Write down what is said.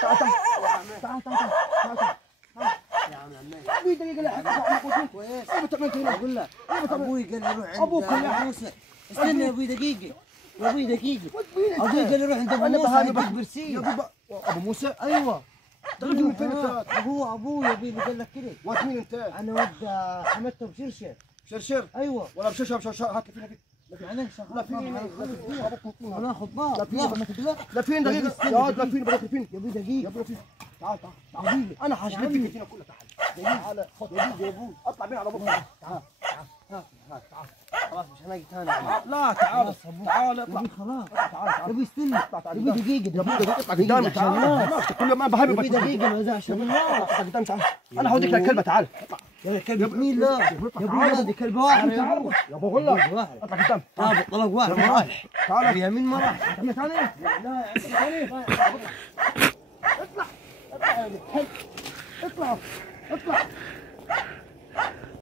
تعال تعال تعال تعال يا عم ابوي دقيقة لا كويس. ابو تعمل هنا اقول لك ابوي قال لي روح عند ابوك يا موسى. استنى يا ابوي دقيقة يا ابوي دقيقة. ابوي قال لي روح عند ابو موسى يديك برسيم. ابو موسى؟ ايوه. تعرف من فين انت؟ هو ابوي يا ابوي اللي قال لك كده. واد مين انت؟ انا ود حمدته بشرشر. شرشر؟ ايوه. ولا بشرشر بشرشر هات لي فين معلش لا فين انا خطبان لا فين ما تقدر لا فين دقيقة يا واد لا فين بدك فين يا ابوي دقيقة يا ابوي فين تعال تعال انا حاجبك فينا كلها تعال تعال خد يا ابوي اطلع بينا على بكره تعال تعال تعال خلاص مش هنلاقي ثاني لا تعال تعال اطلع خلاص تعال يا ابوي استنى يا ابوي دقيقة يا ابوي دقيقة اطلع قدامي تعال كل ما بحبك يا ابوي دقيقة ما زعش اطلع قدام تعال انا هوديك للكلبة تعال يا كلب مين لا يا ابوي هذه كلب واحد يا ابو غلا اطلع قدام تعال طلق واحد رايح تعال يا مين ما راح انت ثاني لا ثاني اطلع اطلع يا كلب اطلع اطلع